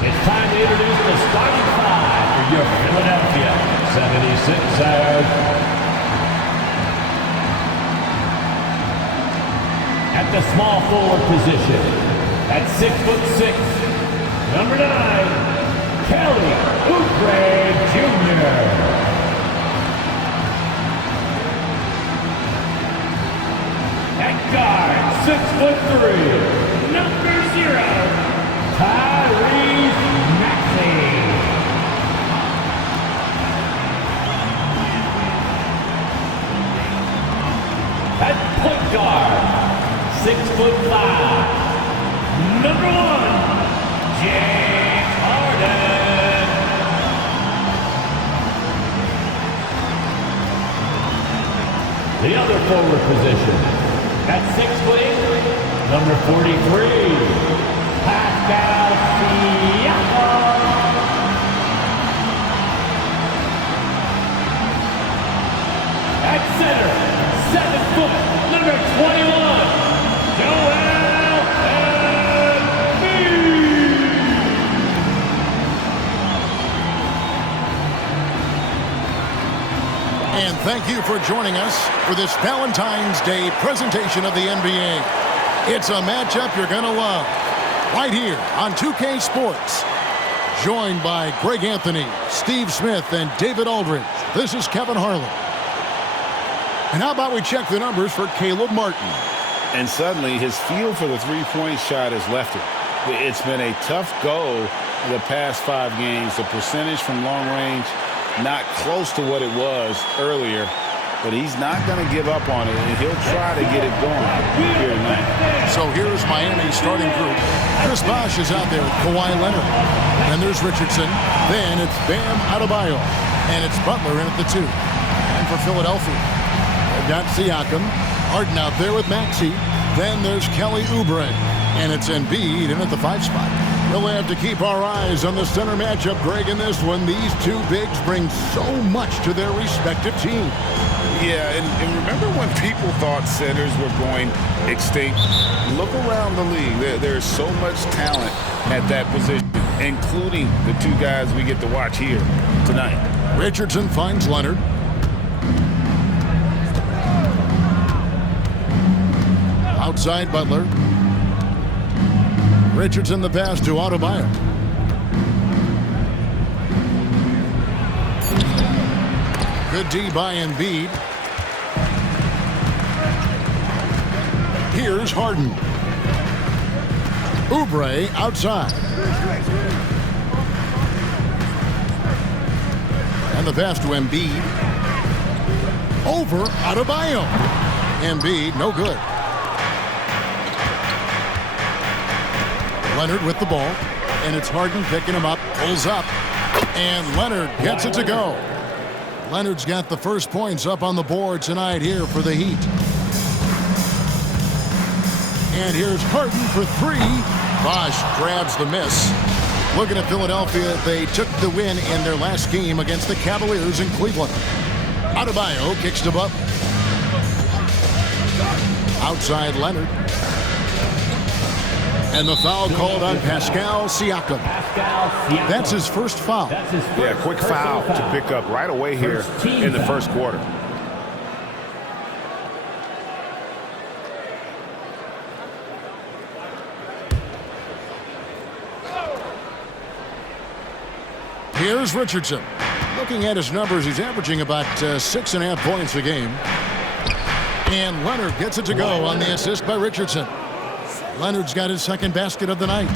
It's time to introduce the starting five for your Philadelphia 76ers. At the small forward position, at 6'6", number 9, Kelly Oubre Jr. At guard, 6'3", number 0, Tyrese Maxey. At point guard, 6'5", number 1, James Harden. The other forward position, at 6'8", number 43, Pascal Siakam. At center, 7 foot, number 21, Joel Embiid. And thank you for joining us for this Valentine's Day presentation of the NBA. It's a matchup you're going to love right here on 2K Sports. Joined by Greg Anthony, Steve Smith, and David Aldridge. This is Kevin Harlan. And how about we check the numbers for Caleb Martin? And suddenly his feel for the three-point shot has left him. It's been a tough go the past 5 games. The percentage from long range not close to what it was earlier, but he's not going to give up on it, and he'll try to get it going here tonight. So here's Miami's starting group. Chris Bosh is out there with Kawhi Leonard. Then there's Richardson. Then it's Bam Adebayo. And it's Butler in at the 2. And for Philadelphia, they've got Siakam. Harden out there with Maxey. Then there's Kelly Oubre. And it's Embiid in at the 5 spot. We'll have to keep our eyes on the center matchup, Greg, in this one. These two bigs bring so much to their respective teams. Yeah, and remember when people thought centers were going extinct? Look around the league. There's so much talent at that position, including the 2 guys we get to watch here tonight. Richardson finds Leonard. Outside Butler. Richardson the pass to Adebayo. Good D by Embiid. Here's Harden. Oubre outside. And the pass to Embiid. Over Adebayo. Embiid, no good. Leonard with the ball, and it's Harden picking him up, pulls up, and Leonard gets it to go. Leonard's got the first points up on the board tonight here for the Heat. And here's Harden for 3. Bosh grabs the miss. Looking at Philadelphia, they took the win in their last game against the Cavaliers in Cleveland. Adebayo kicks to Butler. Outside Leonard. And the foul called on Pascal Siakam. That's his first foul. Yeah, quick foul to pick up right away here in the first quarter. Here's Richardson. Looking at his numbers, he's averaging about 6.5 points a game. And Leonard gets it to go on the assist by Richardson. Leonard's got his second basket of the night.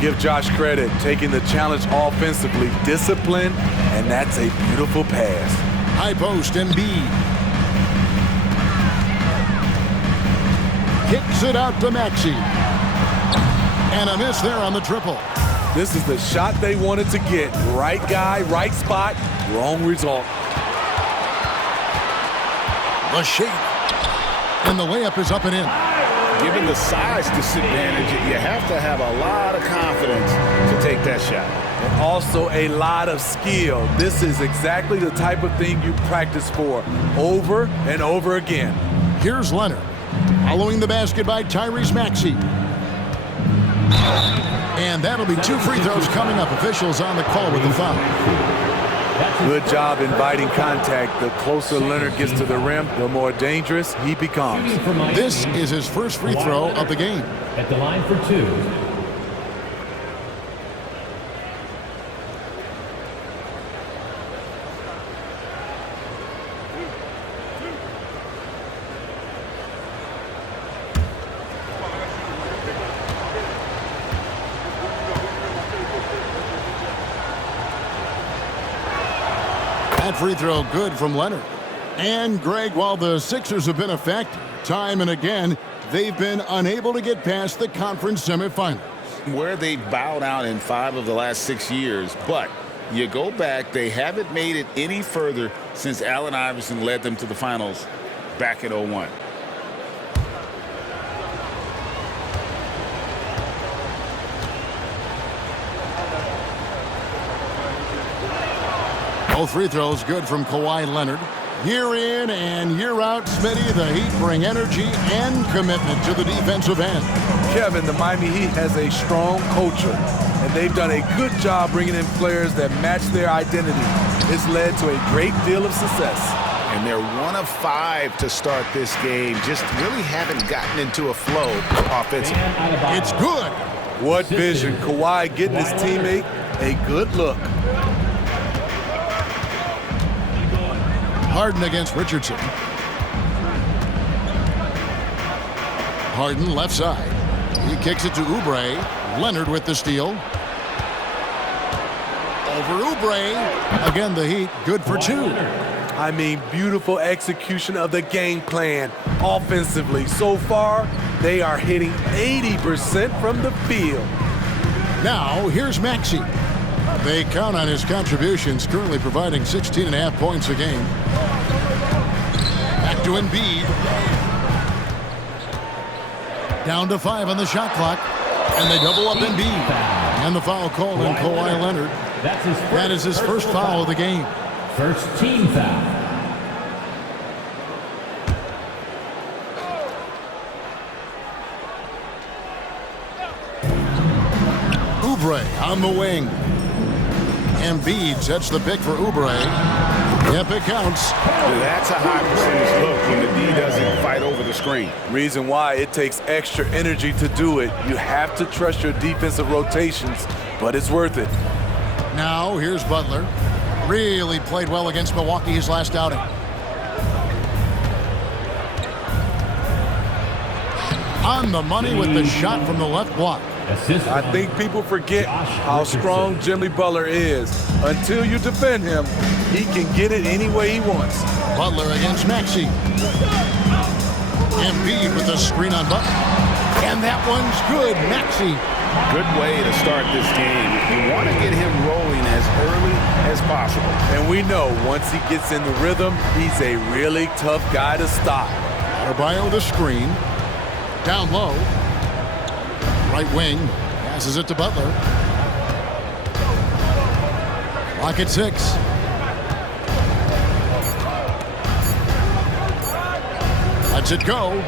Give Josh credit, taking the challenge offensively, discipline, and that's a beautiful pass. High post, Embiid. Kicks it out to Maxey. And a miss there on the triple. This is the shot they wanted to get. Right guy, right spot, wrong result. The shake. And the layup is up and in. Given the size disadvantage, you have to have a lot of confidence to take that shot. And also a lot of skill. This is exactly the type of thing you practice for over and over again. Here's Leonard. Following the basket by Tyrese Maxey. And that'll be 2 free throws coming up. Officials on the call with the foul. Good job inviting contact. The closer Leonard gets to the rim, the more dangerous he becomes. This is his first free throw of the game. At the line for 2. That free throw good from Leonard. And Greg, while the Sixers have been effective time and again, they've been unable to get past the conference semifinals. Where they bowed out in 5 of the last 6 years, but you go back, they haven't made it any further since Allen Iverson led them to the finals back in 01. Both free throws good from Kawhi Leonard. Year in and year out, Smitty, the Heat bring energy and commitment to the defensive end. Kevin, the Miami Heat has a strong culture, and they've done a good job bringing in players that match their identity. It's led to a great deal of success. And they're 1 of 5 to start this game. Just really haven't gotten into a flow offensively. It's good. What vision. Kawhi getting his teammate a good look. Harden against Richardson. Harden left side. He kicks it to Oubre. Leonard with the steal. Over Oubre. Again, the Heat good for 2. I mean, beautiful execution of the game plan offensively. So far, they are hitting 80% from the field. Now, here's Maxey. They count on his contributions, currently providing 16.5 points a game. Back to Embiid. Down to 5 on the shot clock. And they double up Embiid. And the foul called on Kawhi Leonard. That is his first foul of the game. First team foul. Oubre on the wing. Embiid sets the pick for Oubre. Yep, it counts. That's a high percentage look when the D doesn't fight over the screen. Reason why it takes extra energy to do it. You have to trust your defensive rotations, but it's worth it. Now, here's Butler. Really played well against Milwaukee his last outing. On the money with the shot from the left block. I think people forget how strong Jimmy Butler is. Until you defend him, he can get it any way he wants. Butler against Maxey. Embiid with the screen on Butler. And that one's good. Maxey. Good way to start this game. You want to get him rolling as early as possible. And we know once he gets in the rhythm, he's a really tough guy to stop. Adebayo the screen. Down low. Right wing. Passes it to Butler. Clock at 6. Lets it go.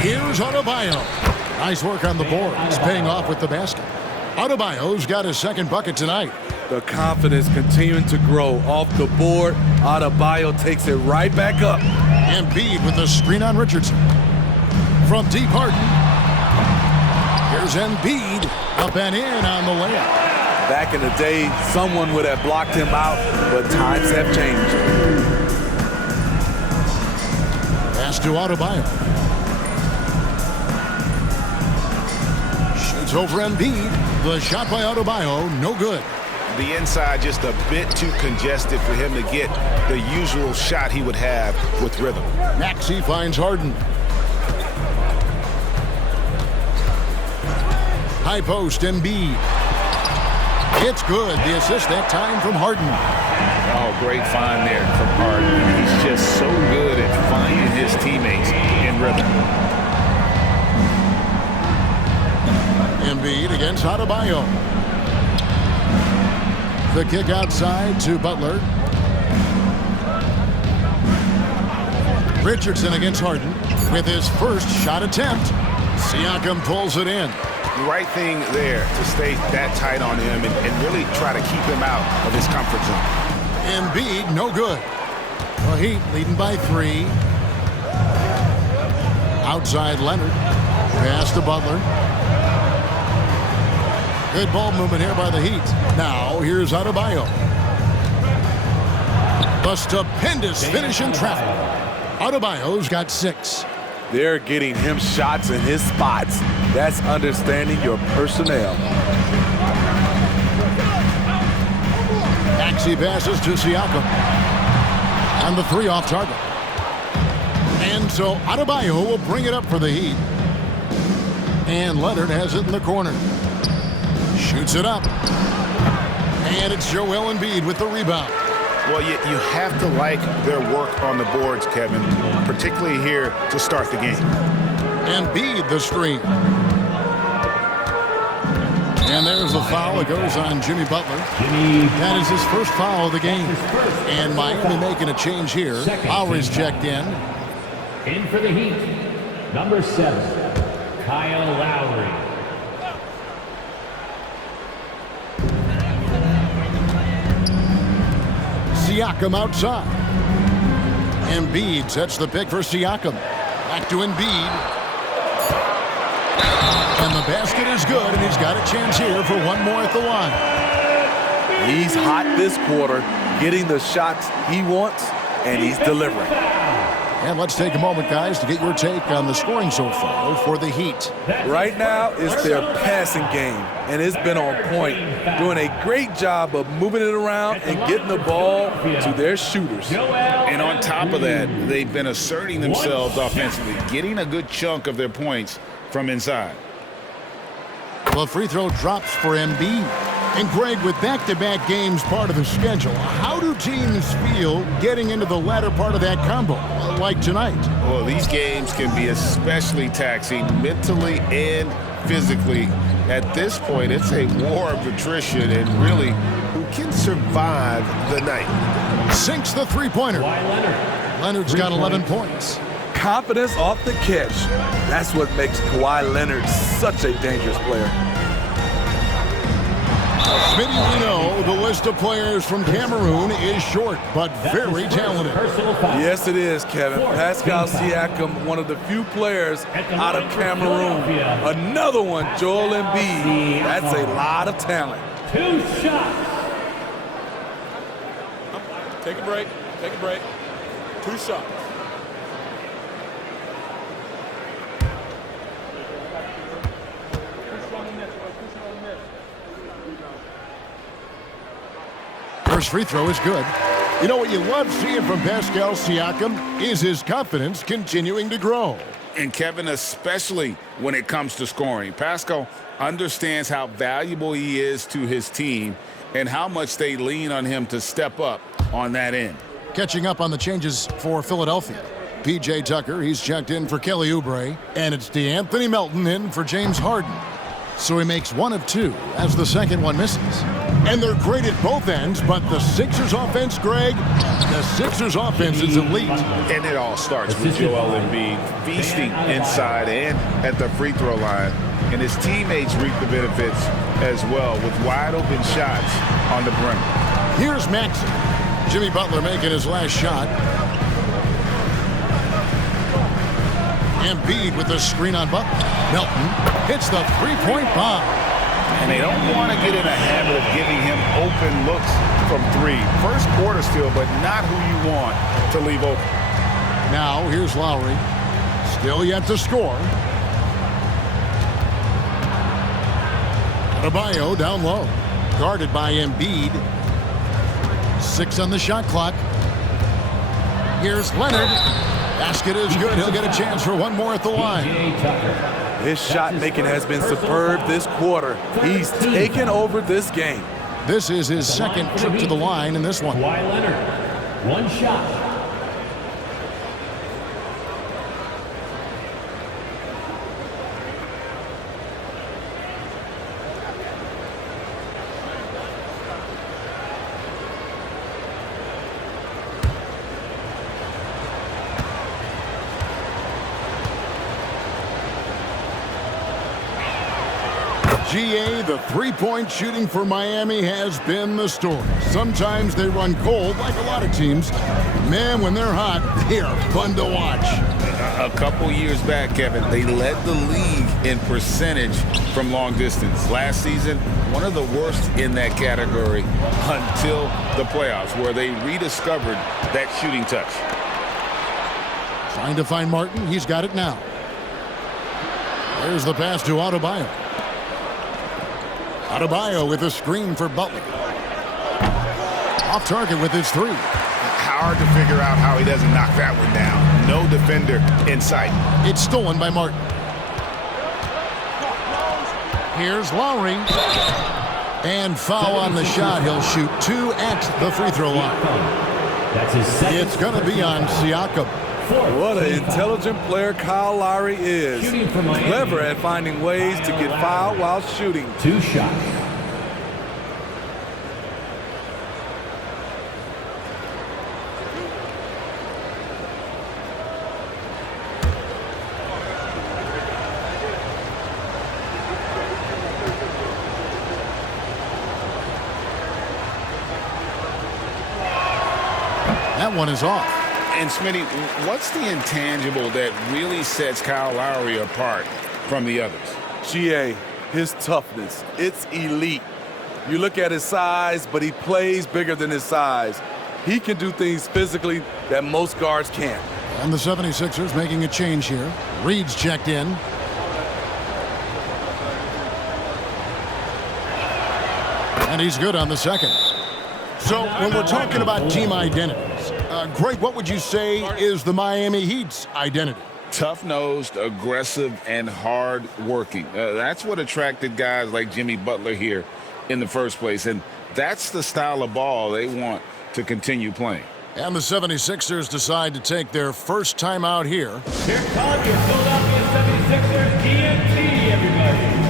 Here's Adebayo. Nice work on the board. He's paying off with the basket. Adebayo's got his second bucket tonight. The confidence continuing to grow off the board. Adebayo takes it right back up. Embiid with the screen on Richardson. From deep, Harden. Here's Embiid. Up and in on the layup. Back in the day, someone would have blocked him out, but times have changed. Pass to Adebayo. Shoots over Embiid. The shot by Adebayo, no good. The inside just a bit too congested for him to get the usual shot he would have with rhythm. Maxey finds Harden. High post, Embiid. It's good. The assist that time from Harden. Oh, great find there from Harden. He's just so good at finding his teammates in rhythm. Embiid against Adebayo. The kick outside to Butler. Richardson against Harden with his first shot attempt. Siakam pulls it in. right thing there to stay that tight on him and really try to keep him out of his comfort zone. Embiid, no good. The Heat leading by 3. Outside Leonard. Pass to Butler. Good ball movement here by the Heat. Now here's Adebayo. The stupendous finish in traffic. Adebayo's got 6. They're getting him shots in his spots. That's understanding your personnel. Maxey passes to Siakam. And the 3 off target. And so Adebayo will bring it up for the Heat. And Leonard has it in the corner. Shoots it up. And it's Joel Embiid with the rebound. Well, you have to like their work on the boards, Kevin, particularly here to start the game. Embiid the screen. And there's the foul that goes on Jimmy Butler. That is his first foul of the game. And Miami making a change here. Lowry's checked in. In for the Heat, number 7, Kyle Lowry. Siakam outside. Embiid sets the pick for Siakam. Back to Embiid. And the basket is good, and he's got a chance here for one more at the line. He's hot this quarter, getting the shots he wants, and he's delivering. And let's take a moment, guys, to get your take on the scoring so far for the Heat. Right now, it's their passing game, and it's been on point, doing a great job of moving it around and getting the ball to their shooters. And on top of that, they've been asserting themselves offensively, getting a good chunk of their points from inside. Well, free throw drops for Embiid. And Greg, with back-to-back games part of the schedule, how do teams feel getting into the latter part of that combo, like tonight? Well, these games can be especially taxing mentally and physically. At this point, it's a war of attrition, and really, who can survive the night? Sinks the three-pointer. Leonard's got 11 points. Confidence off the catch. That's what makes Kawhi Leonard such a dangerous player. Smitty, we know the list of players from Cameroon is short, but very talented. Yes, it is, Kevin. Pascal Siakam, one of the few players out of Cameroon. Another one, Joel Embiid. That's a lot of talent. 2 shots. Take a break. Take a break. 2 shots. First free throw is good. You know what you love seeing from Pascal Siakam is his confidence continuing to grow. And Kevin, especially when it comes to scoring. Pascal understands how valuable he is to his team and how much they lean on him to step up on that end. Catching up on the changes for Philadelphia. P.J. Tucker, he's checked in for Kelly Oubre. And it's DeAnthony Melton in for James Harden. So he makes 1 of 2 as the second one misses. And they're great at both ends, but the Sixers offense, Greg, the Sixers offense is elite. And it all starts with Joel Embiid feasting inside and at the free throw line. And his teammates reap the benefits as well with wide open shots on the perimeter. Here's Maxey. Jimmy Butler making his last shot. Embiid with the screen on Butler. Melton hits the three-point bomb. And they don't want to get in a habit of giving him open looks from 3. First quarter still, but not who you want to leave open. Now here's Lowry. Still yet to score. Adebayo down low. Guarded by Embiid. 6 on the shot clock. Here's Leonard. Basket is good. He'll get a chance for one more at the line. His shot making has been superb this quarter. He's taken over this game. This is his second trip to the line in this one. Kawhi Leonard, 1 shot. GA, the three-point shooting for Miami has been the story. Sometimes they run cold, like a lot of teams. Man, when they're hot, they are fun to watch. A couple years back, Kevin, they led the league in percentage from long distance. Last season, one of the worst in that category until the playoffs, where they rediscovered that shooting touch. Trying to find Martin. He's got it now. There's the pass to Adebayo. Adebayo with a screen for Butler. Off target with his three. Hard to figure out how he doesn't knock that one down. No defender in sight. It's stolen by Martin. Here's Lowry. And foul on the shot. He'll shoot 2 at the free throw line. That's his second. It's going to be on Siakam. What an intelligent player Kyle Lowry is. Clever at finding ways to get fouled while shooting. 2 shots. That one is off. And Smitty, what's the intangible that really sets Kyle Lowry apart from the others? GA, his toughness. It's elite. You look at his size, but he plays bigger than his size. He can do things physically that most guards can't. And the 76ers making a change here. Reed's checked in. And he's good on the second. So when we're talking about team identities, Greg, what would you say is the Miami Heat's identity? Tough-nosed, aggressive, and hard-working. That's what attracted guys like Jimmy Butler here in the first place. And that's the style of ball they want to continue playing. And the 76ers decide to take their first time out here. Here comes your Philadelphia 76ers TNT, everybody.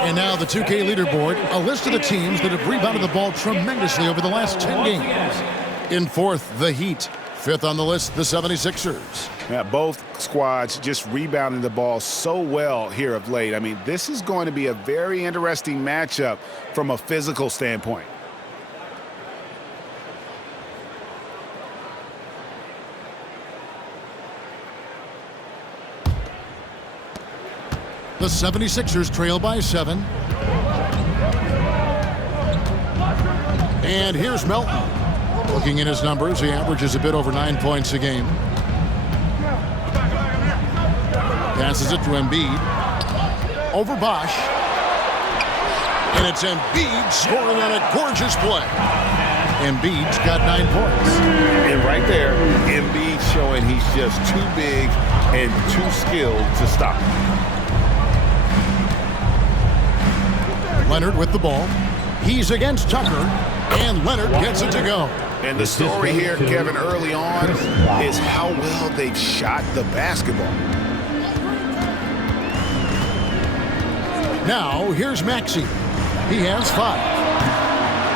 And now the 2K leaderboard, a list of the teams that have rebounded the ball tremendously over the last 10 games. In fourth, the Heat. Fifth on the list, the 76ers. Yeah, both squads just rebounding the ball so well here of late. I mean, this is going to be a very interesting matchup from a physical standpoint. The 76ers trail by 7. And here's Melton. Looking at his numbers, he averages a bit over 9 points a game. Passes it to Embiid. Over Bosch. And it's Embiid scoring on a gorgeous play. Embiid's got 9 points. And right there, Embiid showing he's just too big and too skilled to stop. Leonard with the ball. He's against Tucker. And Leonard gets it to go. And the story here, Kevin, early on is how well they've shot the basketball. Now, here's Maxey. He has 5.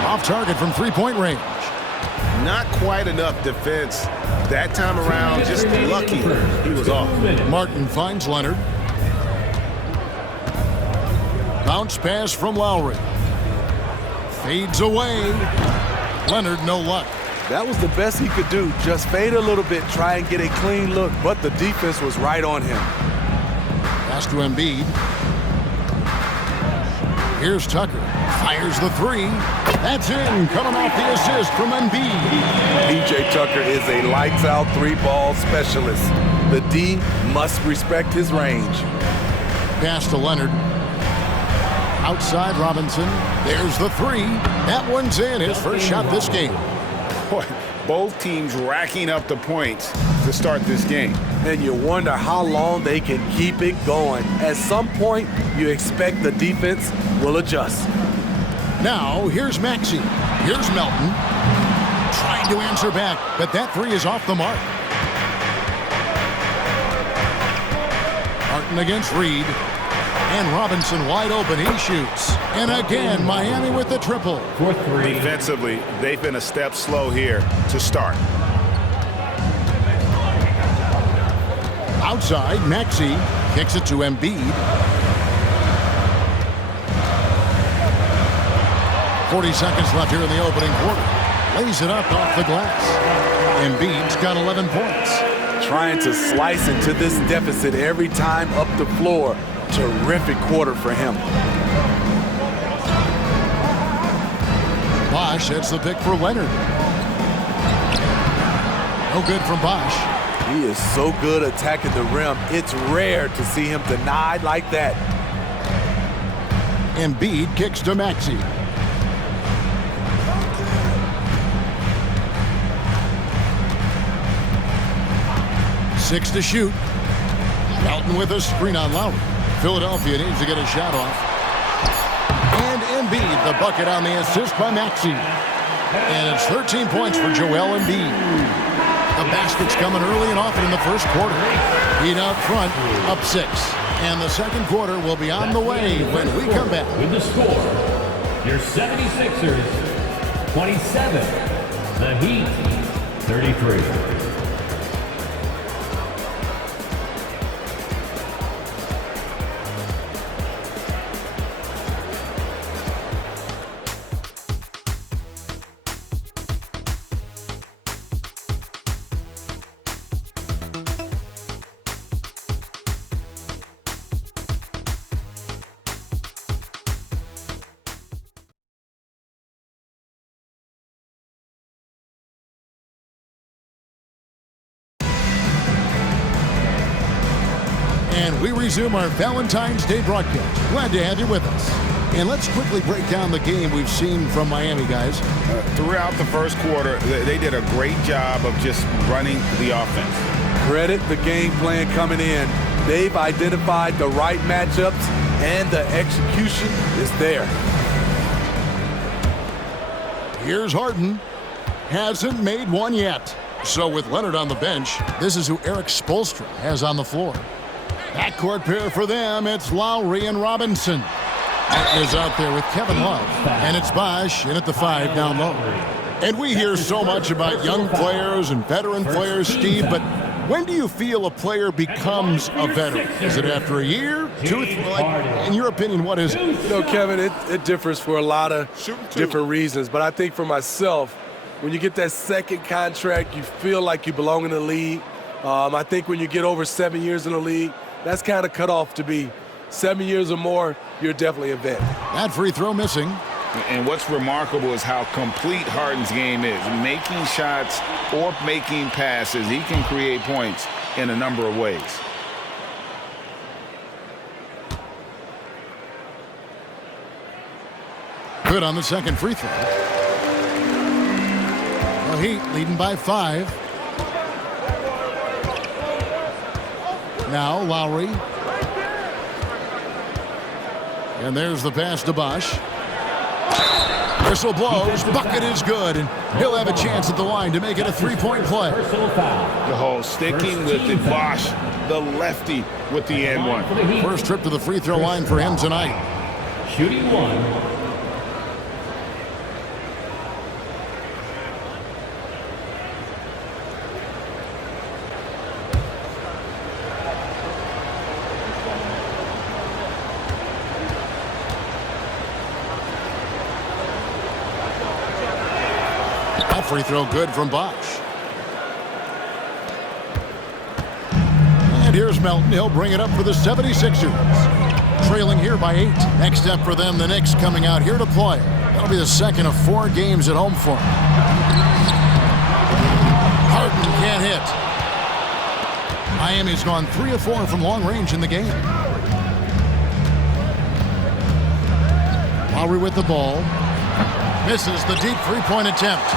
Off target from three-point range. Not quite enough defense that time around. Just lucky he was off. Martin finds Leonard. Bounce pass from Lowry. Fades away. Leonard, no luck. That was the best he could do. Just fade a little bit, try and get a clean look, but the defense was right on him. Pass to Embiid. Here's Tucker. Fires the three. That's in. Coming off the assist from Embiid. PJ Tucker is a lights-out three-ball specialist. The D must respect his range. Pass to Leonard. Outside Robinson. There's the three. That one's in. His first shot this game. Boy, both teams racking up the points to start this game. And you wonder how long they can keep it going. At some point, you expect the defense will adjust. Now, here's Maxey. Here's Melton. Trying to answer back, but that three is off the mark. Martin against Reed. And Robinson wide open. He shoots. And again, Miami with the triple. For three. Defensively, they've been a step slow here to start. Outside, Maxey kicks it to Embiid. 40 seconds left here in the opening quarter. Lays it up off the glass. Embiid's got 11 points. Trying to slice into this deficit every time up the floor. Terrific quarter for him. Bosh hits the pick for Leonard. No good from Bosh. He is so good attacking the rim. It's rare to see him denied like that. Embiid kicks to Maxey. Six to shoot. Melton with a screen on Lowry. Philadelphia needs to get a shot off. And Embiid, the bucket on the assist by Maxey. And it's 13 points for Joel Embiid. The basket's coming early and often in the first quarter. Heat out front, up 6. And the second quarter will be on the way when we come back. With the score, your 76ers, 27. The Heat, 33. And we resume our Valentine's Day broadcast. Glad to have you with us. And let's quickly break down the game we've seen from Miami, guys. Throughout the first quarter, they did a great job of just running the offense. Credit the game plan coming in. They've identified the right matchups, and the execution is there. Here's Harden. Hasn't made one yet. So with Leonard on the bench, this is who Eric Spoelstra has on the floor. Backcourt pair for them, it's Lowry and Robinson. Martin is out there with Kevin Love. And it's Bosh in at the 5 down low. And we hear so much about young players and veteran players, Steve, but when do you feel a player becomes a veteran? Is it after a year? 2? In your opinion, what is it? You know, Kevin, it differs for a lot of different reasons. But I think for myself, when you get that second contract, you feel like you belong in the league. I think when you get over 7 years in the league, that's kind of cut off to be 7 years or more, you're definitely a vet. That free throw missing. And what's remarkable is how complete Harden's game is. Making shots or making passes, he can create points in a number of ways. Good on the second free throw. The Heat leading by 5. Now Lowry. And there's the pass to Bosh. Whistle blows. Bucket is good. And he'll have a chance at the line to make it a 3-point play. Personal foul. The whole sticking with the Bosh, the lefty with the and one. First trip to the free throw line for him tonight. Shooting one. free throw good from Bosch. And here's Melton. He'll bring it up for the 76ers. Trailing here by 8. Next up for them, the Knicks coming out here to play. That'll be the second of 4 games at home for him. Harden can't hit. Miami's gone 3 of 4 from long range in the game. Lowry with the ball. Misses the deep three-point attempt.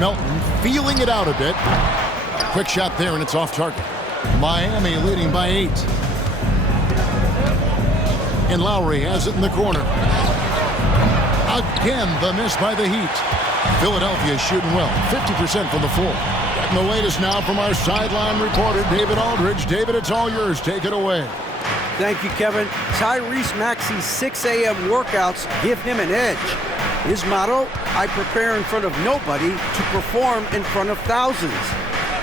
Melton feeling it out a bit. Quick shot there, and it's off target. Miami leading by 8. And Lowry has it in the corner. Again, the miss by the Heat. Philadelphia shooting well, 50% from the floor. Getting the latest now from our sideline reporter, David Aldridge. David, it's all yours. Take it away. Thank you, Kevin. Tyrese Maxey's 6 a.m. workouts give him an edge. His motto, I prepare in front of nobody to perform in front of thousands.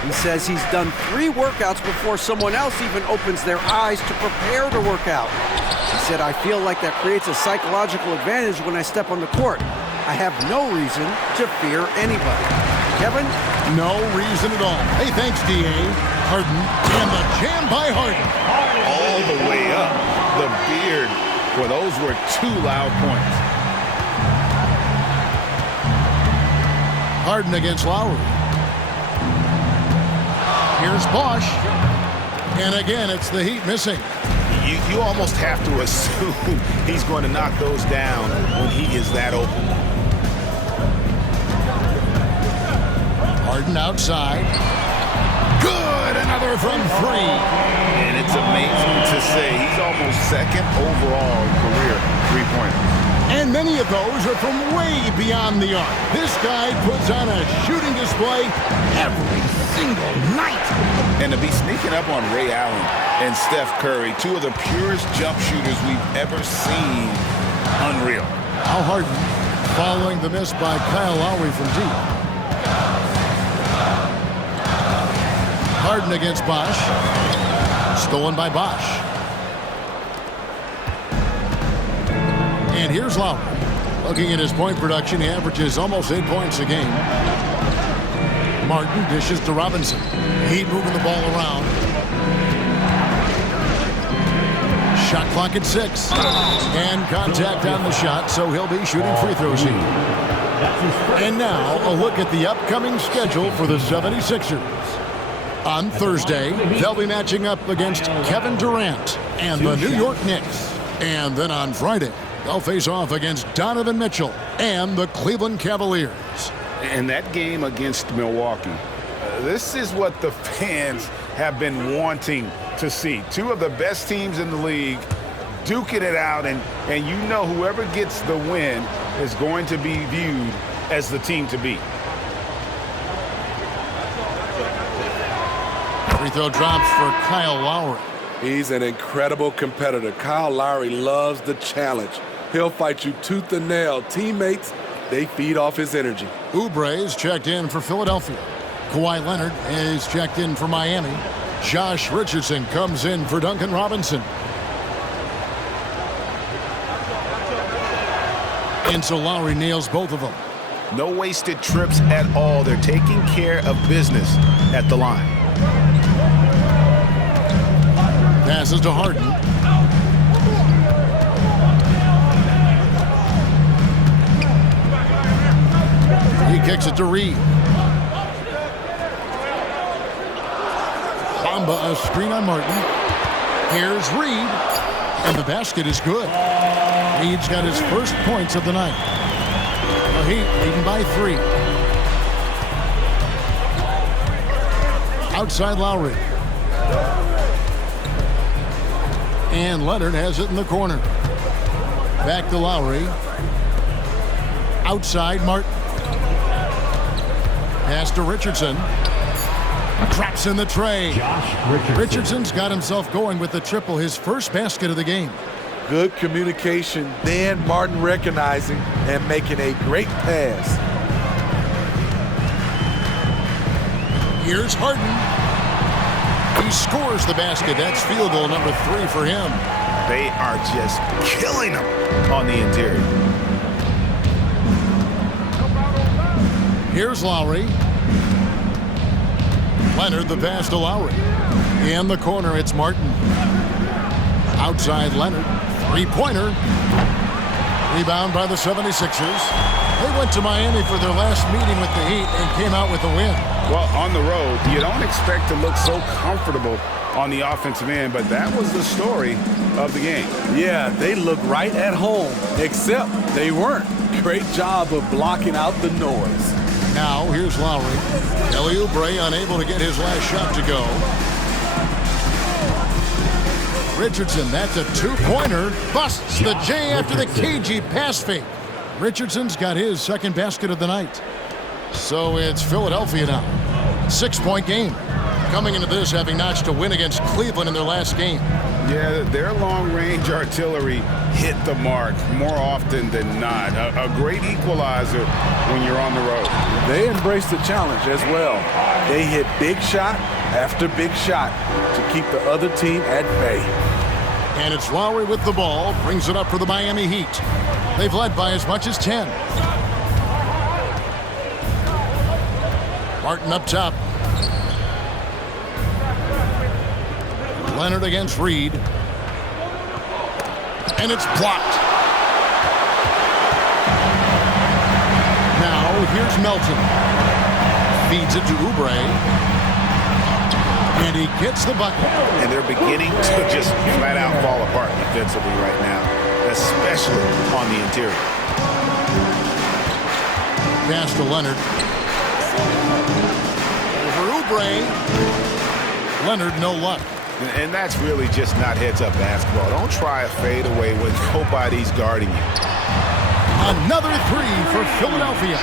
He says he's done 3 workouts before someone else even opens their eyes to prepare to work out. He said, I feel like that creates a psychological advantage when I step on the court. I have no reason to fear anybody. Kevin? No reason at all. Hey, thanks, D.A. Harden, and the jam by Harden. All the way up. The beard. Well, those were 2 loud points. Harden against Lowry. Here's Bosch. And again, it's the Heat missing. You almost have to assume he's going to knock those down when he is that open. Harden outside. Good! Another from 3. And it's amazing to say he's almost second overall in career three-pointers. And many of those are from way beyond the arc. This guy puts on a shooting display every single night. And to be sneaking up on Ray Allen and Steph Curry, 2 of the purest jump shooters we've ever seen, unreal. Al Harden following the miss by Kyle Lowry from deep. Harden against Bosch. Stolen by Bosch. And here's Lowry. Looking at his point production, he averages almost 8 points a game. Martin dishes to Robinson. Heat moving the ball around. Shot clock at 6. And contact on the shot, so he'll be shooting free throws here. And now, a look at the upcoming schedule for the 76ers. On Thursday, they'll be matching up against Kevin Durant and the New York Knicks. And then on Friday, they'll face off against Donovan Mitchell and the Cleveland Cavaliers. And that game against Milwaukee, this is what the fans have been wanting to see. 2 of the best teams in the league duking it out, and you know whoever gets the win is going to be viewed as the team to beat. Free throw drops for Kyle Lowry. He's an incredible competitor. Kyle Lowry loves the challenge. He'll fight you tooth and nail. Teammates, they feed off his energy. Oubre is checked in for Philadelphia. Kawhi Leonard is checked in for Miami. Josh Richardson comes in for Duncan Robinson. And so Lowry nails both of them. No wasted trips at all. They're taking care of business at the line. Passes to Harden. He kicks it to Reed. Bamba, a screen on Martin. Here's Reed. And the basket is good. Reed's got his first points of the night. The Heat leading by 3. Outside Lowry. And Leonard has it in the corner. Back to Lowry. Outside Martin. Pass to Richardson. Drops in the tray. Richardson's got himself going with the triple, his first basket of the game. Good communication, then Martin recognizing and making a great pass. Here's Harden. He scores the basket. That's field goal number 3 for him. They are just killing him on the interior. Here's Lowry. Leonard, the pass to Lowry. In the corner, it's Martin. Outside Leonard. Three-pointer. Rebound by the 76ers. They went to Miami for their last meeting with the Heat and came out with a win. Well, on the road, you don't expect to look so comfortable on the offensive end, but that was the story of the game. Yeah, they look right at home, except they weren't. Great job of blocking out the noise. Now, here's Lowry. Kelly Oubre unable to get his last shot to go. Richardson, that's a two-pointer. Busts the J after the cagey pass fake. Richardson's got his second basket of the night. So it's Philadelphia now. 6-point game. Coming into this having notched a win against Cleveland in their last game. Yeah, their long-range artillery hit the mark more often than not. A great equalizer when you're on the road. They embraced the challenge as well. They hit big shot after big shot to keep the other team at bay. And it's Lowry with the ball. Brings it up for the Miami Heat. They've led by as much as 10. Martin up top. Leonard against Reed. And it's blocked. Now here's Melton. Feeds it to Oubre. And he gets the bucket. And they're beginning to just flat out fall apart defensively right now, especially on the interior. Pass to Leonard. Over Oubre. Leonard, no luck. And that's really just not heads-up basketball. Don't try a fadeaway when nobody's guarding you. Another three for Philadelphia.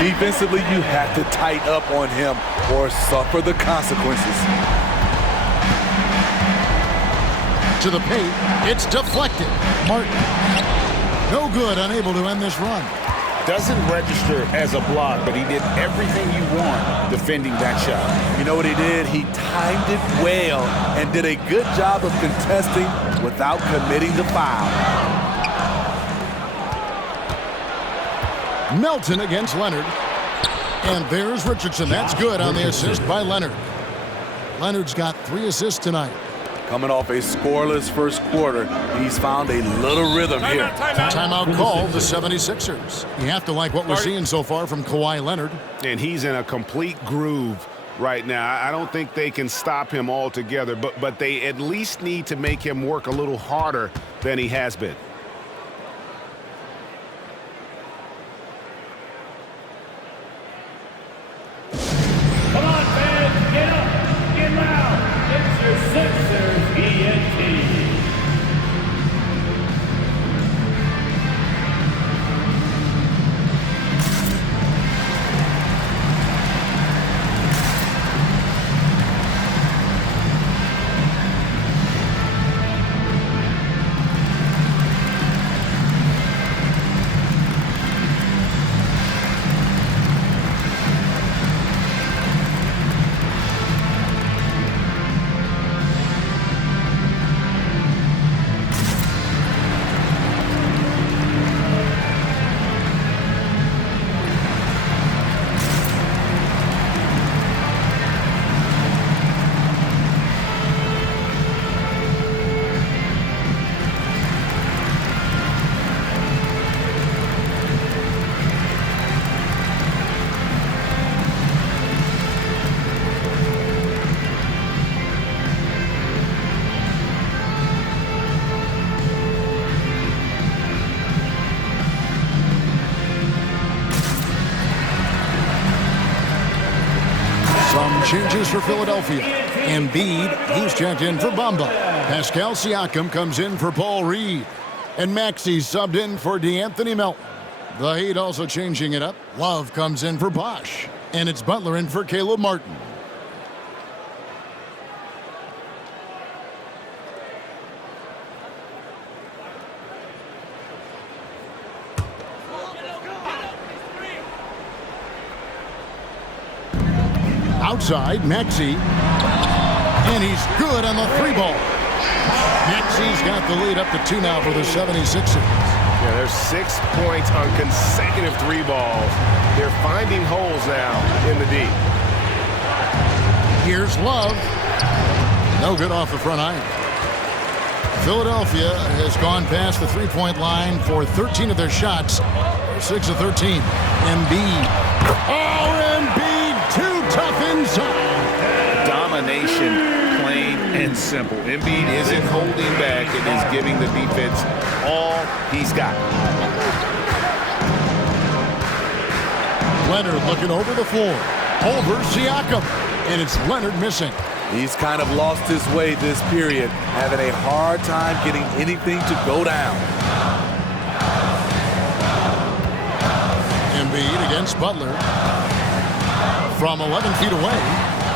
Defensively, you have to tighten up on him or suffer the consequences. To the paint, it's deflected. Martin, no good, unable to end this run. Doesn't register as a block, but he did everything you want defending that shot. You know what he did? He timed it well and did a good job of contesting without committing the foul. Melton against Leonard. And there's Richardson. That's good on the assist by Leonard. Leonard's got 3 assists tonight. Coming off a scoreless first quarter, he's found a little rhythm here. Timeout called the 76ers. You have to like what we're seeing so far from Kawhi Leonard. And he's in a complete groove right now. I don't think they can stop him altogether, but they at least need to make him work a little harder than he has been. Come on, fans, get up, get loud. It's your Sixers ENT. Changes for Philadelphia. Embiid, he's checked in for Bamba. Pascal Siakam comes in for Paul Reed. And Maxey subbed in for DeAnthony Melton. The Heat also changing it up. Love comes in for Bosh. And it's Butler in for Caleb Martin. Outside, Maxey. And he's good on the 3 ball. Maxey's got the lead up to 2 now for the 76ers. Yeah, there's 6 points on consecutive 3 balls. They're finding holes now in the D. Here's Love. No good off the front iron. Philadelphia has gone past the three-point line for 13 of their shots. 6 of 13. Embiid. Oh, Embiid, too tough inside. Domination, plain and simple. Embiid isn't holding back and is giving the defense all he's got. Leonard looking over the floor. Over Siakam. And it's Leonard missing. He's kind of lost his way this period, having a hard time getting anything to go down. Embiid against Butler. From 11 feet away.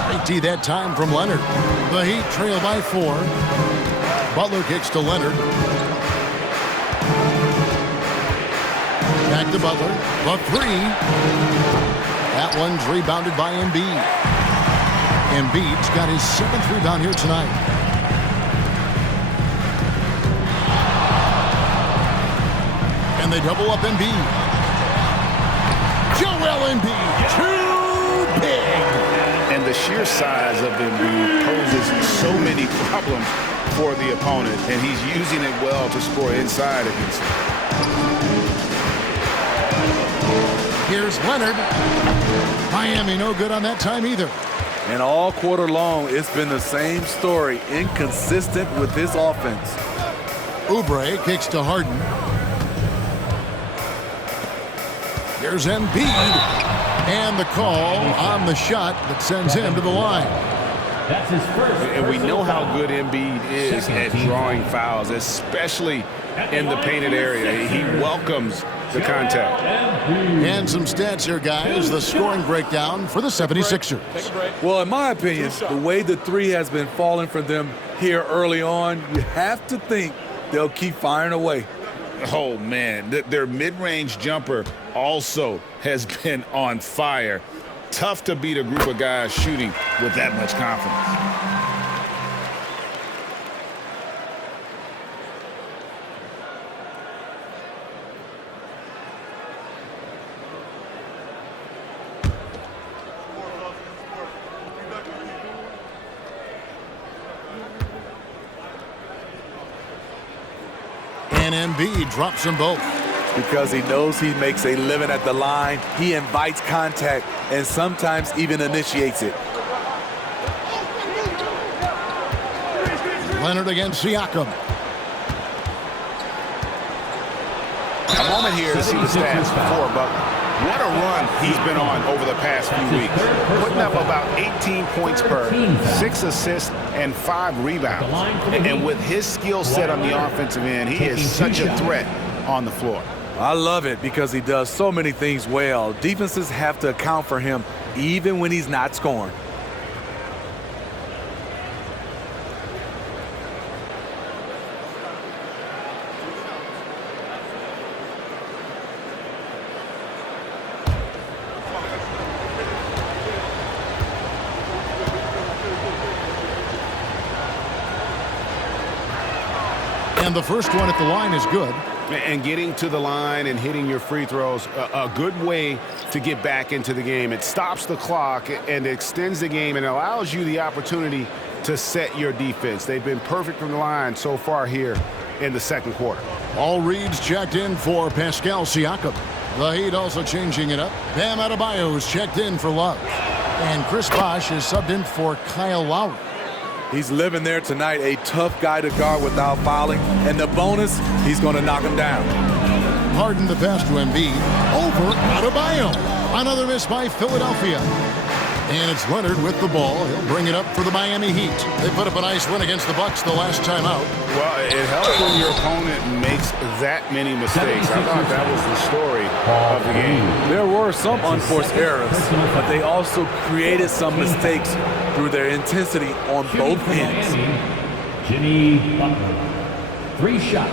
Great D that time from Leonard. The Heat trail by 4. Butler kicks to Leonard. Back to Butler. The 3. That one's rebounded by Embiid. Embiid's got his 7th rebound here tonight. And they double up Embiid. Joel Embiid, too big. And the sheer size of Embiid poses so many problems for the opponent, and he's using it well to score inside against him. Here's Leonard. Miami no good on that time either. And all quarter long, it's been the same story, inconsistent with his offense. Oubre kicks to Harden. Here's Embiid. And the call on the shot that sends him to the line. That's his first. And we know how good Embiid is at drawing fouls, especially in the painted area. He welcomes the contact. And some stats here, guys. The scoring breakdown for the 76ers. Well, in my opinion, the way the 3 has been falling for them here early on, you have to think they'll keep firing away. Oh, man. Their mid-range jumper also has been on fire. Tough to beat a group of guys shooting with that much confidence. And Embiid drops them both. Because he knows he makes a living at the line, he invites contact and sometimes even initiates it. Leonard against Siakam. A moment here to see the stats for Butler. What a run he's been on over the past few weeks. Putting up about 18 points per, 6 assists, and 5 rebounds. And with his skill set on the offensive end, he is such a threat on the floor. I love it because he does so many things well. Defenses have to account for him even when he's not scoring. And the first one at the line is good. And getting to the line and hitting your free throws, a good way to get back into the game. It stops the clock and extends the game and allows you the opportunity to set your defense. They've been perfect from the line so far here in the second quarter. All reads checked in for Pascal Siakam. The Heat also changing it up. Bam Adebayo is checked in for Love. And Chris Bosh is subbed in for Kyle Lowry. He's living there tonight, a tough guy to guard without fouling. And the bonus, he's going to knock him down. Harden the pass to Embiid. Over Adebayo. Another miss by Philadelphia. And it's Leonard with the ball. He'll bring it up for the Miami Heat. They put up a nice win against the Bucks the last time out. Well, it helps when your opponent makes that many mistakes. I thought that was the story of the game. There were some unforced errors, but they also created some mistakes through their intensity on both ends. Jimmy Butler. 3 shots.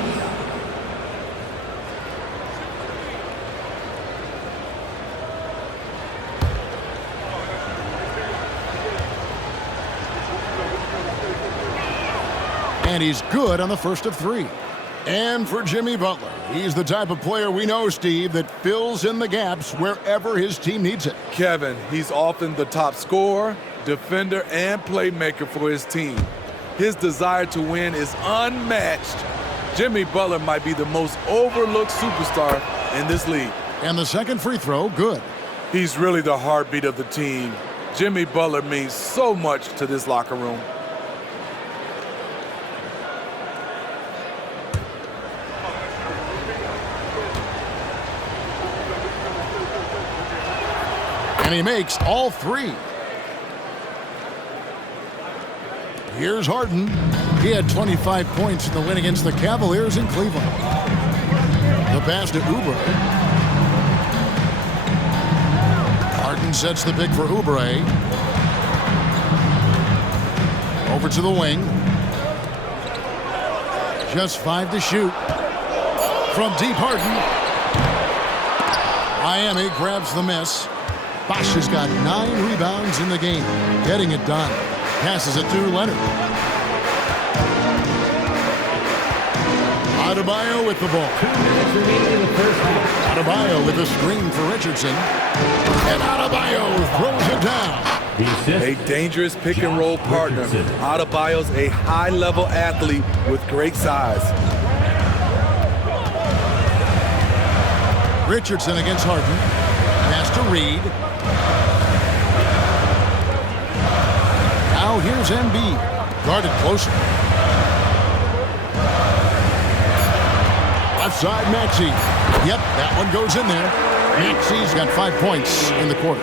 And he's good on the first of 3. And for Jimmy Butler, he's the type of player we know, Steve, that fills in the gaps wherever his team needs it. Kevin, he's often the top scorer, defender, and playmaker for his team. His desire to win is unmatched. Jimmy Butler might be the most overlooked superstar in this league. And the second free throw, good. He's really the heartbeat of the team. Jimmy Butler means so much to this locker room. And he makes all three. Here's Harden. He had 25 points in the win against the Cavaliers in Cleveland. The pass to Oubre. Harden sets the pick for Oubre. Over to the wing. Just 5 to shoot. From deep, Harden. Miami grabs the miss. Bosh has got 9 rebounds in the game, getting it done. Passes it to Leonard. Adebayo with the ball. Adebayo with a screen for Richardson. And Adebayo throws it down. A dangerous pick-and-roll partner. Adebayo's a high-level athlete with great size. Richardson against Harden. Pass to Reed. Now here's Embiid. Guarded closer. Left side, Maxey. Yep, that one goes in there. Maxey's got 5 points in the quarter.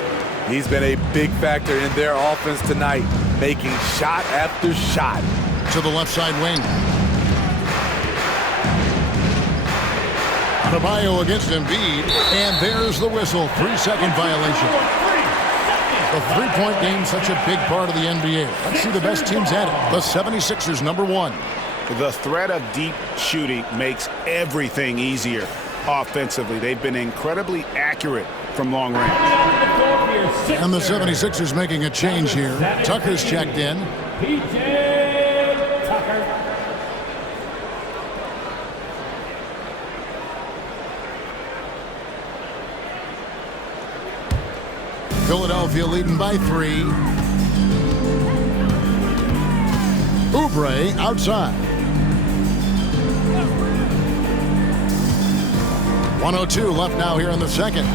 He's been a big factor in their offense tonight, making shot after shot. To the left side wing. Adebayo against Embiid, and there's the whistle. 3-second violation. The three-point game, such a big part of the NBA. Let's see the best teams at it. The 76ers, number 1. The threat of deep shooting makes everything easier offensively. They've been incredibly accurate from long range. And the 76ers making a change here. Tucker's checked in. PJ Tucker. Philadelphia leading by 3. Oubre outside. 1:02 left now here in the second.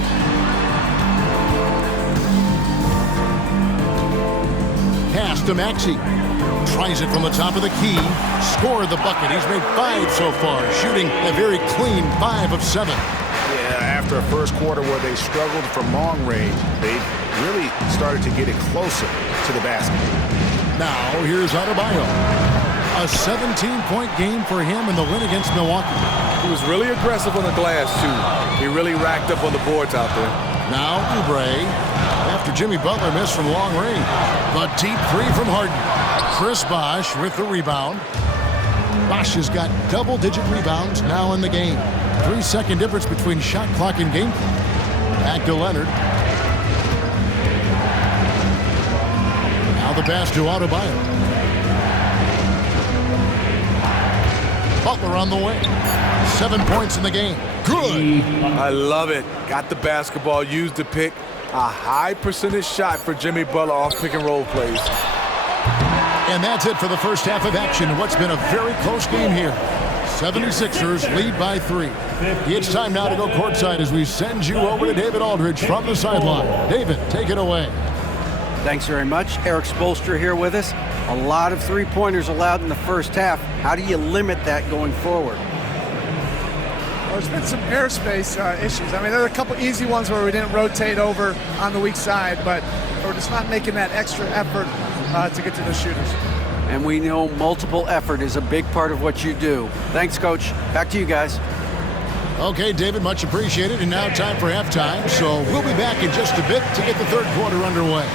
Pass to Maxey. Tries it from the top of the key. Scored the bucket. He's made 5 so far, shooting a very clean 5 of 7. Yeah, after a first quarter where they struggled from long range, they really started to get it closer to the basket. Now here's Adebayo. A 17-point game for him in the win against Milwaukee. He was really aggressive on the glass, too. He really racked up on the boards out there. Now Oubre, after Jimmy Butler missed from long range. The deep 3 from Harden. Chris Bosh with the rebound. Bosh has got double-digit rebounds now in the game. 3-second difference between shot clock and game clock. Back to Leonard. Now the pass to Adebayo. Butler on the way. 7 points in the game. Good. I love it. Got the basketball, used the pick. A high percentage shot for Jimmy Butler off pick-and-roll plays. And that's it for the first half of action. What's been a very close game here. 76ers lead by 3. It's time now to go courtside as we send you over to David Aldridge from the sideline. David, take it away. Thanks very much. Eric Spoelstra here with us. A lot of three-pointers allowed in the first half. How do you limit that going forward? Well, there's been some airspace issues. I mean, there are a couple easy ones where we didn't rotate over on the weak side, but we're just not making that extra effort to get to the shooters. And we know multiple effort is a big part of what you do. Thanks, Coach. Back to you guys. Okay, David, much appreciated. And now time for halftime. So we'll be back in just a bit to get the third quarter underway.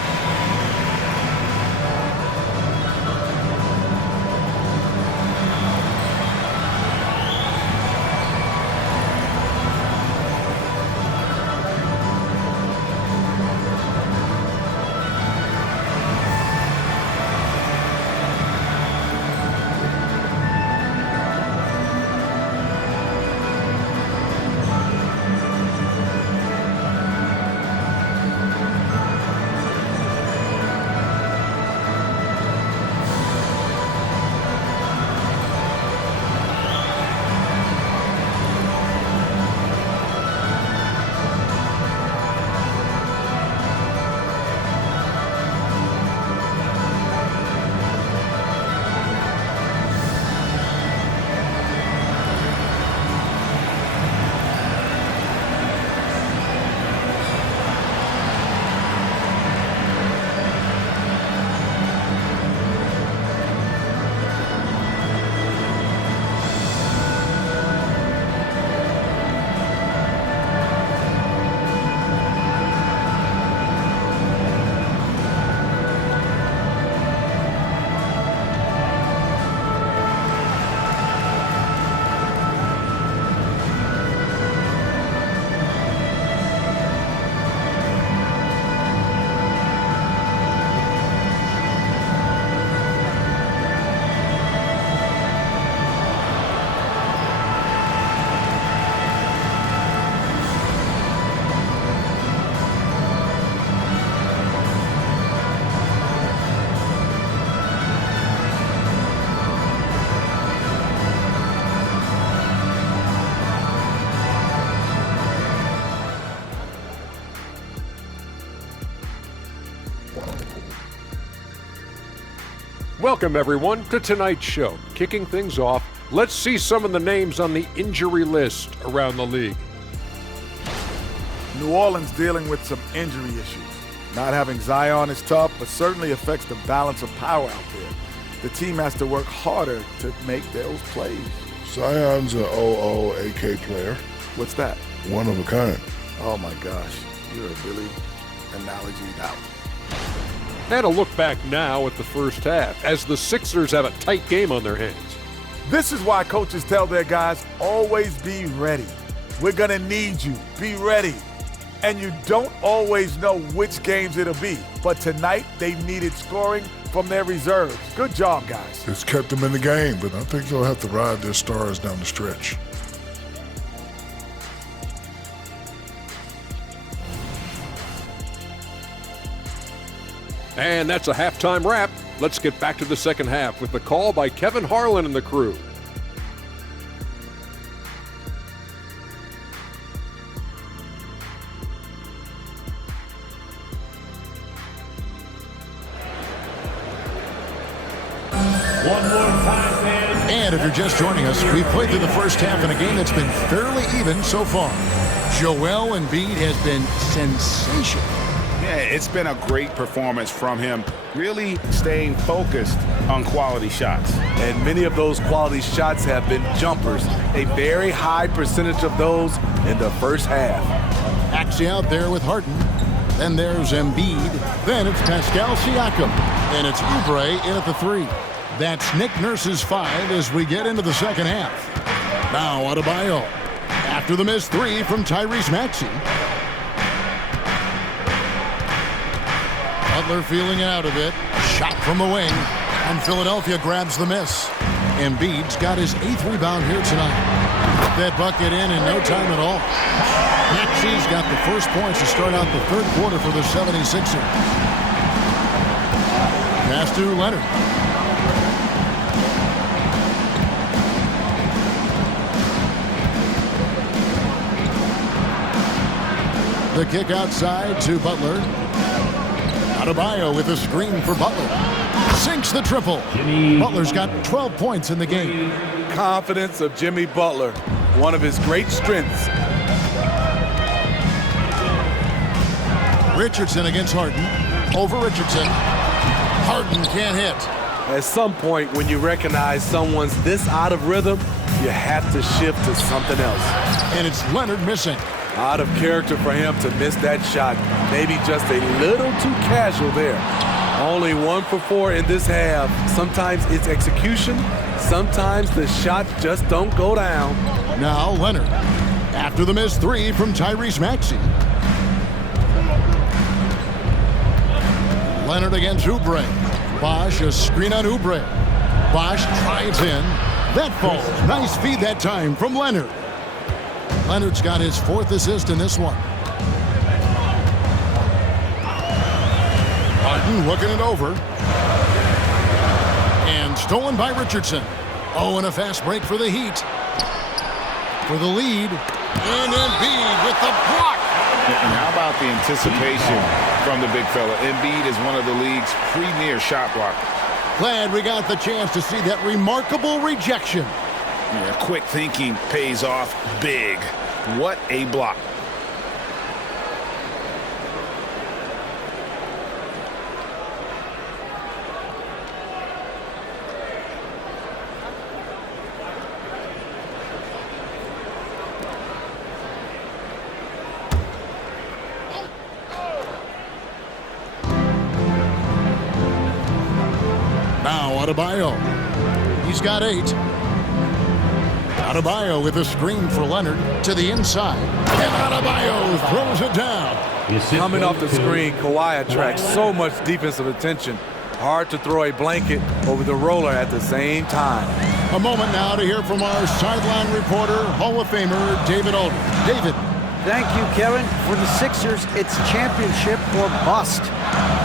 Welcome, everyone, to tonight's show. Kicking things off, let's see some of the names on the injury list around the league. New Orleans dealing with some injury issues. Not having Zion is tough, but certainly affects the balance of power out there. The team has to work harder to make those plays. Zion's an OO AK player. What's that? One of a kind. Oh my gosh, you're really analogied out. And a look back now at the first half, as the Sixers have a tight game on their hands. This is why coaches tell their guys, always be ready. We're gonna need you, be ready. And you don't always know which games it'll be, but tonight they needed scoring from their reserves. Good job, guys. It's kept them in the game, but I think they'll have to ride their stars down the stretch. And that's a halftime wrap. Let's get back to the second half with the call by Kevin Harlan and the crew. One more time, man. And if you're just joining us, we've played through the first half in a game that's been fairly even so far. Joel Embiid has been sensational. Yeah, it's been a great performance from him, really staying focused on quality shots. And many of those quality shots have been jumpers, a very high percentage of those in the first half. Axie out there with Harden. Then there's Embiid. Then it's Pascal Siakam. And it's Oubre in at the 3. That's Nick Nurse's 5 as we get into the second half. Now Adebayo. After the missed 3 from Tyrese Maxey. Butler feeling out of it. Shot from the wing. And Philadelphia grabs the miss. Embiid's got his 8th rebound here tonight. Put that bucket in no time at all. Maxey's got the first points to start out the third quarter for the 76ers. Pass to Leonard. The kick outside to Butler. Adebayo with a screen for Butler. Sinks the triple. Butler's got 12 points in the game. Confidence of Jimmy Butler, one of his great strengths. Richardson against Harden. Over Richardson. Harden can't hit. At some point, when you recognize someone's this out of rhythm, you have to shift to something else. And it's Leonard missing. Out of character for him to miss that shot. Maybe just a little too casual there. Only 1 for 4 in this half. Sometimes it's execution. Sometimes the shot just don't go down. Now Leonard. After the missed 3 from Tyrese Maxey. Leonard against Oubre. Bosh, a screen on Oubre. Bosh drives in. That falls. Nice feed that time from Leonard. Leonard's got his 4th assist in this one. Harden looking it over. And stolen by Richardson. Oh, and a fast break for the Heat. For the lead. And Embiid with the block. And how about the anticipation from the big fella? Embiid is one of the league's premier shot blockers. Glad we got the chance to see that remarkable rejection. Yeah, quick thinking pays off big. What a block. Now Adebayo. He's got 8. Adebayo with a screen for Leonard to the inside. And Adebayo throws it down. Coming off the screen, Kawhi attracts so much defensive attention. Hard to throw a blanket over the roller at the same time. A moment now to hear from our sideline reporter, Hall of Famer David Aldridge. David. Thank you, Kevin. For the Sixers, it's championship or bust.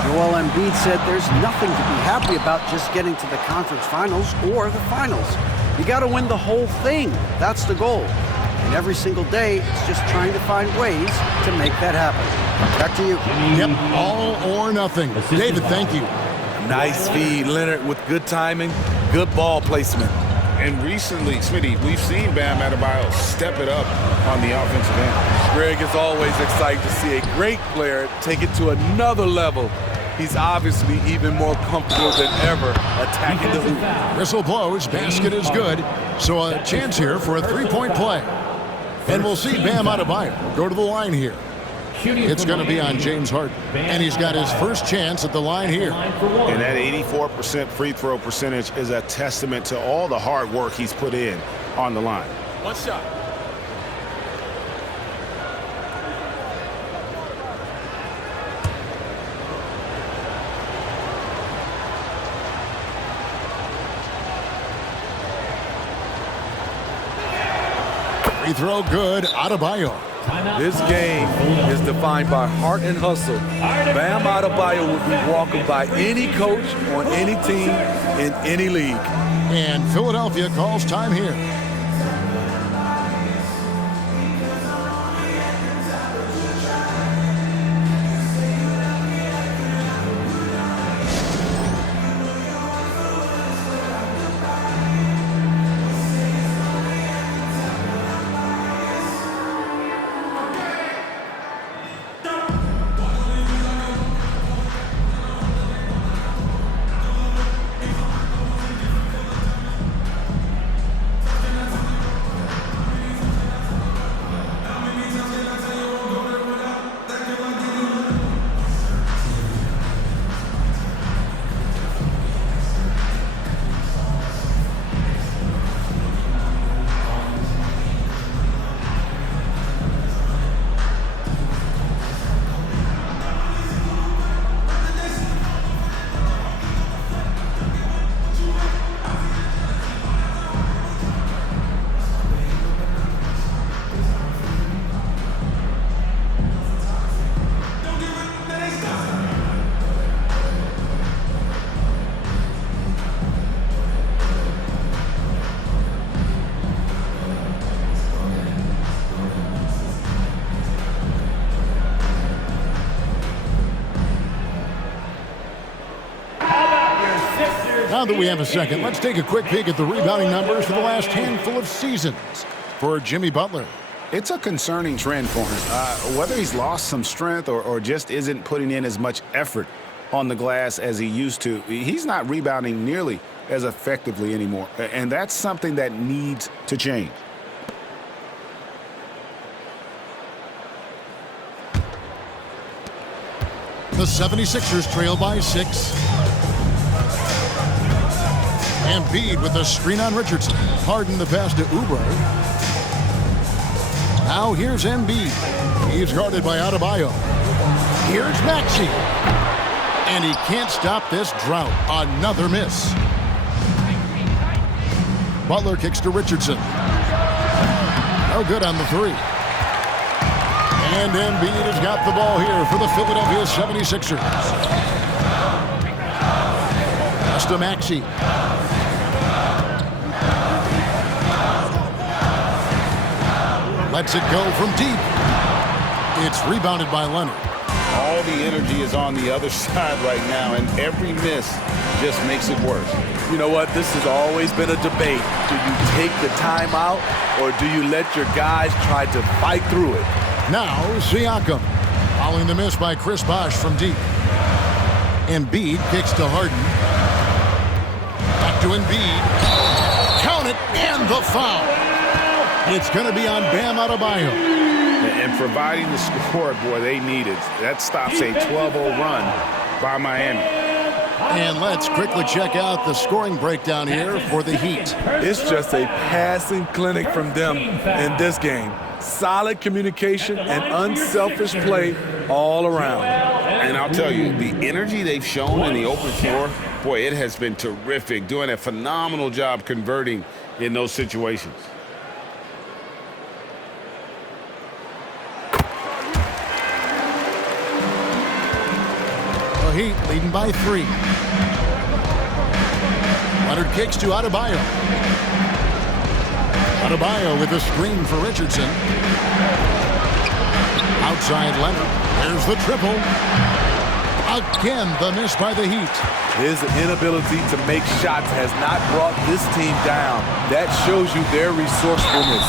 Joel Embiid said there's nothing to be happy about just getting to the conference finals or the finals. You got to win the whole thing. That's the goal. And every single day, it's just trying to find ways to make that happen. Back to you. Yep, all or nothing. David, thank you. Nice feed, Leonard, with good timing, good ball placement. And recently, Smitty, we've seen Bam Adebayo step it up on the offensive end. Greg is always excited to see a great player take it to another level. He's obviously even more comfortable than ever attacking the hoop. Whistle blows, basket is good, so a chance here for a three-point play. And we'll see Bam Adebayo go to the line here. It's going to be on James Harden, and he's got his first chance at the line here. And that 84% free throw percentage is a testament to all the hard work he's put in on the line. One shot. Free throw good, Adebayo. This game is defined by heart and hustle. Bam Adebayo would be welcomed by any coach on any team in any league. And Philadelphia calls time here. Now that we have a second, let's take a quick peek at the rebounding numbers for the last handful of seasons for Jimmy Butler. It's a concerning trend for him. Whether he's lost some strength or just isn't putting in as much effort on the glass as he used to, he's not rebounding nearly as effectively anymore. And that's something that needs to change. The 76ers trail by 6. Embiid with the screen on Richardson. Harden the pass to Oubre. Now here's Embiid. He's guarded by Adebayo. Here's Maxey. And he can't stop this drought. Another miss. Butler kicks to Richardson. No good on the three. And Embiid has got the ball here for the Philadelphia 76ers. Pass to Maxey. Lets it go from deep. It's rebounded by Leonard. All the energy is on the other side right now, and every miss just makes it worse. You know what? This has always been a debate. Do you take the timeout, or do you let your guys try to fight through it? Now, Siakam. Following the miss by Chris Bosh from deep. Embiid kicks to Harden. Back to Embiid. Count it, and the foul. It's going to be on Bam Adebayo. And providing the score, boy, they need it. That stops a 12-0 run by Miami. And let's quickly check out the scoring breakdown here for the Heat. It's just a passing clinic from them in this game. Solid communication and unselfish play all around. And I'll tell you, the energy they've shown in the open floor, boy, it has been terrific. Doing a phenomenal job converting in those situations. Heat leading by 3. Leonard kicks to Adebayo. Adebayo with a screen for Richardson. Outside Leonard. There's the triple. Again, the miss by the Heat. His inability to make shots has not brought this team down. That shows you their resourcefulness.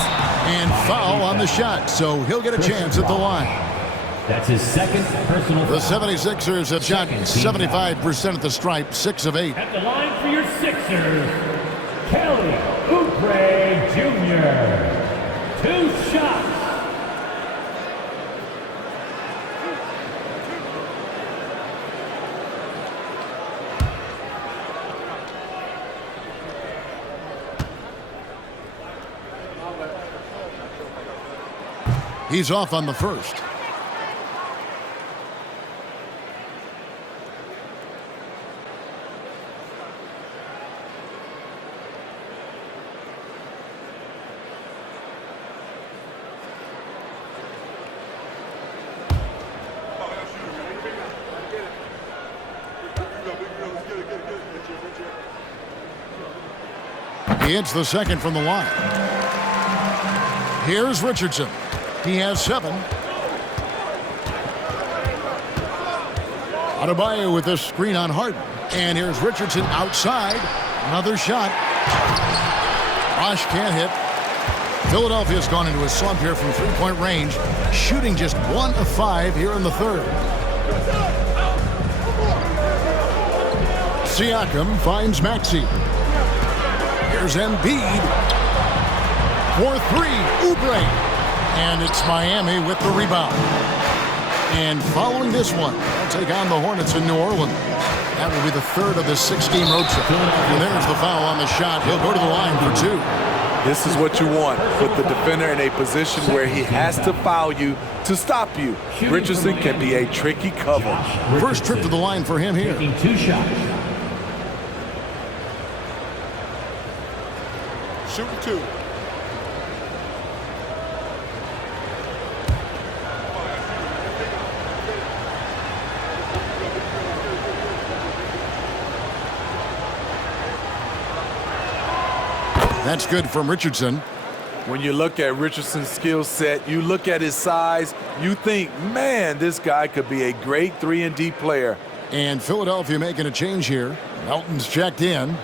And foul on the shot, so he'll get a chance at the line. That's his second personal The foul. 76ers have shot 75% at the stripe, 6 of 8. At the line for your Sixers, Kelly Oubre Jr. 2 shots. He's off on the first. He hits the second from the line. Here's Richardson. He has 7. Adebayo with a screen on Harden. And here's Richardson outside. Another shot. Bosh can't hit. Philadelphia's gone into a slump here from three-point range, shooting just 1 of 5 here in the third. Siakam finds Maxey. Here's Embiid. For 3, Oubre. And it's Miami with the rebound. And following this one, they'll take on the Hornets in New Orleans. That will be the third of the 6-game road trip. And there's the foul on the shot. He'll go to the line for 2. This is what you want. Put the defender in a position where he has to foul you to stop you. Richardson can be a tricky cover. First trip to the line for him here. Taking 2 shots. Shooting 2. That's good from Richardson. When you look at Richardson's skill set, you look at his size, you think, man, this guy could be a great 3-and-D player. And Philadelphia making a change here. Melton's checked in.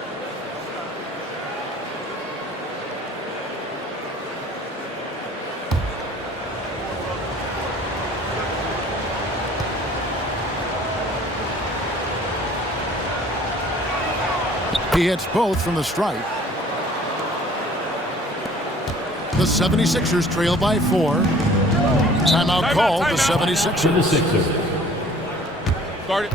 He hits both from the stripe. The 76ers trail by 4. Timeout called. The 76ers. Start it.